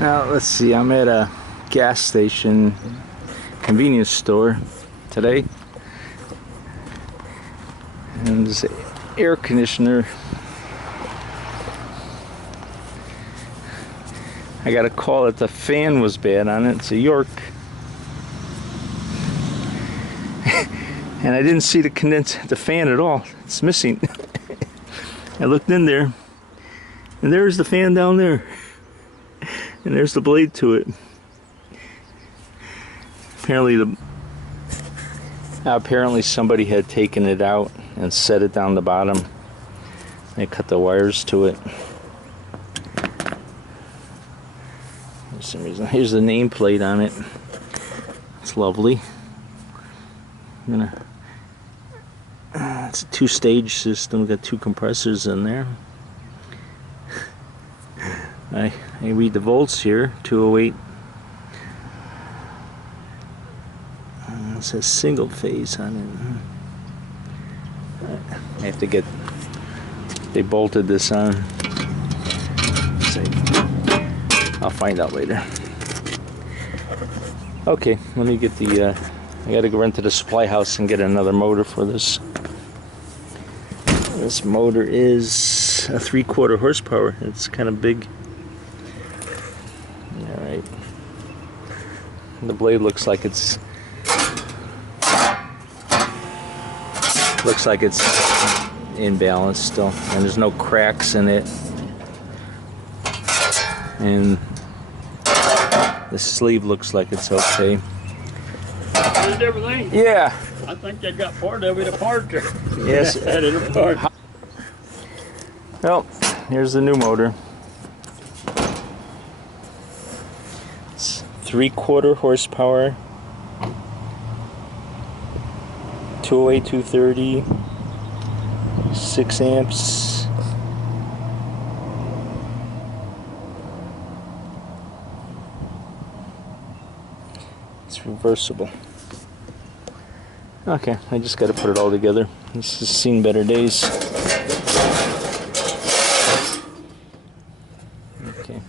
Now let's see, I'm at a gas station convenience store today, and there's an air conditioner. I got a call that the fan was bad on it. It's a York. And I didn't see the fan at all. It's missing. I looked in there, and there's the fan down there. And there's the blade to it. Apparently somebody had taken it out and set it down the bottom. They cut the wires to it. For some reason, here's the nameplate on it. It's lovely. It's a two-stage system. Got two compressors in there. I read the volts here, 208. It says single phase on it. I have to get, they bolted this on. So I'll find out later. Okay, let me get the, I gotta go run to the supply house and get another motor for this. This motor is a 3/4 horsepower. It's kind of big. Alright. The blade looks like it's in balance still, and there's no cracks in it. And the sleeve looks like it's okay. Did everything? Yeah. I think they got part of it apart there. Yes. Had it apart. Well, here's the new motor. It's 3/4 horsepower, 208, 230, 6 amps. It's reversible. Okay, I just got to put it all together. This has seen better days. Okay.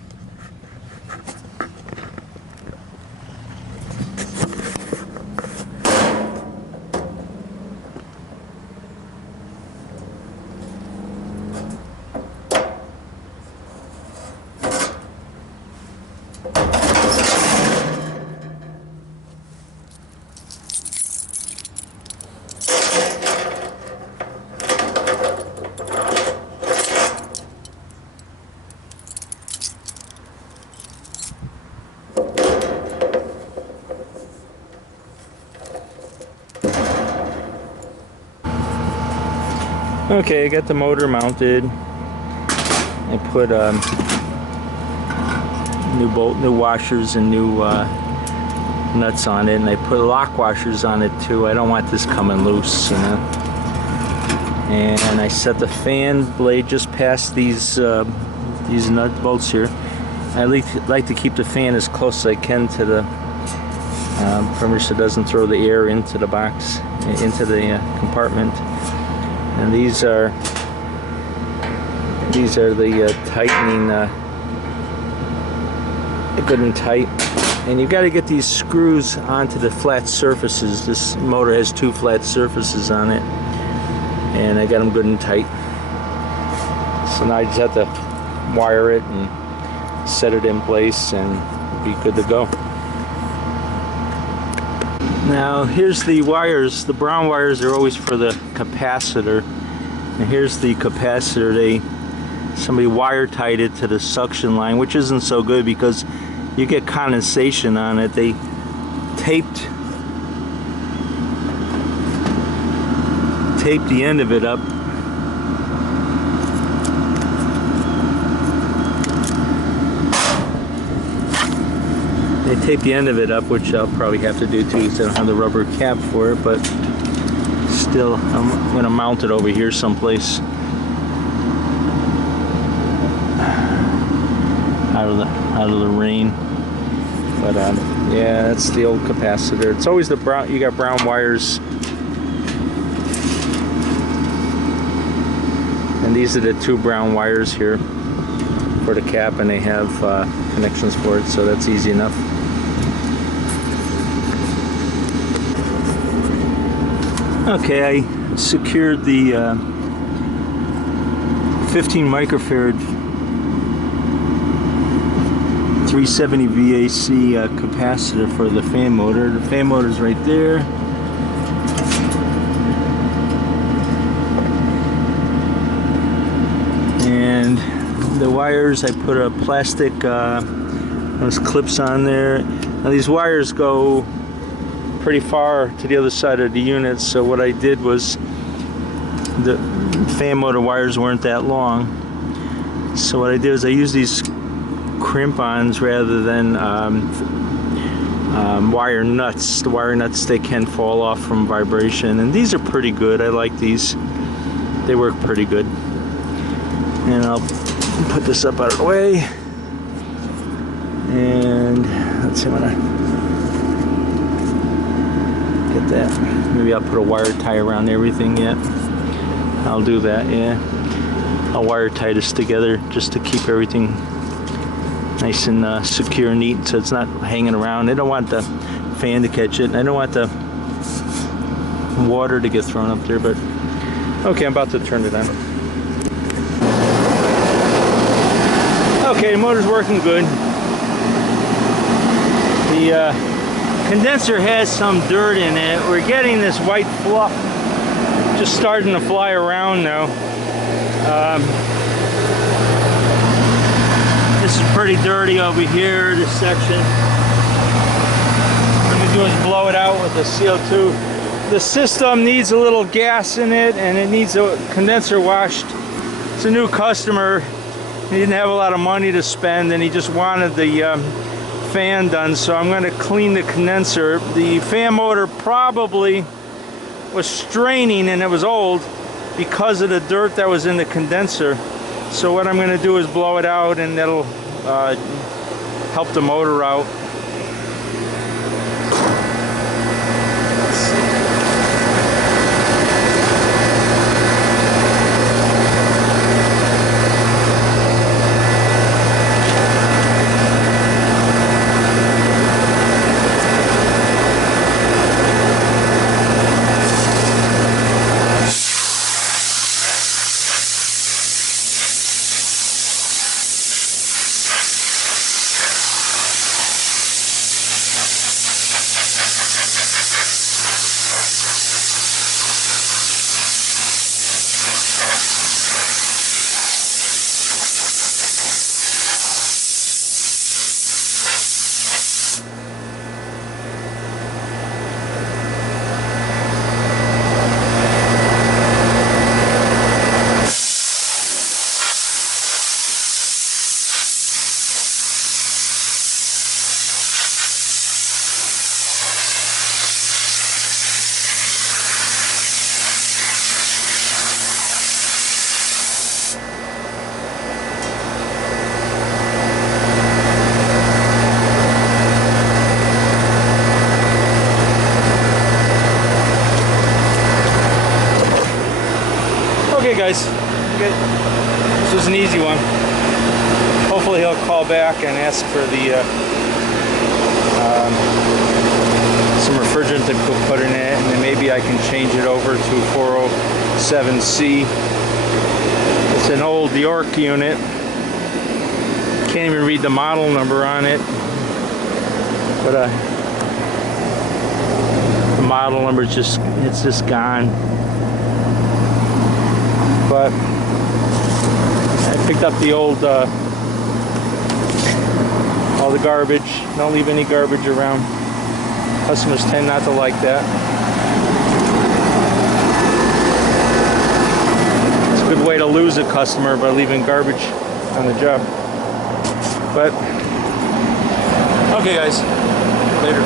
Okay, I got the motor mounted. I put new washers and new nuts on it, and I put lock washers on it too. I don't want this coming loose, you know. And I set the fan blade just past these nut bolts here. I like to keep the fan as close as I can to the perimeter so it doesn't throw the air into the box, into the compartment. And these are the tightening, good and tight. And you've got to get these screws onto the flat surfaces. This motor has 2 flat surfaces on it, and I got them good and tight. So now I just have to wire it and set it in place, and be good to go. Now here's the wires. The brown wires are always for the capacitor, and here's the capacitor. Somebody wire tied it to the suction line, which isn't so good because you get condensation on it. They taped the end of it up. They tape the end of it up, which I'll probably have to do too, because I don't have the rubber cap for it, but still, I'm going to mount it over here someplace. Out of the rain. But yeah, that's the old capacitor. It's always the brown, you got brown wires. And these are the 2 brown wires here for the cap, and they have connections for it, so that's easy enough. Okay, I secured the 15 microfarad 370 VAC capacitor for the fan motor. The fan motor is right there. And the wires, I put a plastic those clips on there. Now these wires go pretty far to the other side of the unit, so what I did was, the fan motor wires weren't that long, so what I did is I used these crimp-ons rather than wire nuts. The wire nuts, they can fall off from vibration, and these are pretty good. I like these. They work pretty good. And I'll put this up out of the way, and let's see, I'm gonna get that. Maybe I'll put a wire tie around everything yet. I'll do that, yeah. I'll wire tie this together just to keep everything nice and secure and neat, so it's not hanging around. I don't want the fan to catch it. I don't want the water to get thrown up there, but okay, I'm about to turn it on. Okay, the motor's working good. The condenser has some dirt in it. We're getting this white fluff just starting to fly around now. This is pretty dirty over here, this section. What I'm gonna do is blow it out with the CO2. The system needs a little gas in it, and it needs a condenser washed. It's a new customer. He didn't have a lot of money to spend, and he just wanted the fan done, so I'm going to clean the condenser. The fan motor probably was straining, and it was old because of the dirt that was in the condenser. So what I'm going to do is blow it out, and that'll help the motor out. Okay guys, this was an easy one. Hopefully he'll call back and ask for the some refrigerant to put in it, and then maybe I can change it over to 407C. It's an old York unit. Can't even read the model number on it, but the model number is it's just gone. But I picked up the old, all the garbage. Don't leave any garbage around. Customers tend not to like that. It's a good way to lose a customer by leaving garbage on the job. But, okay guys, later.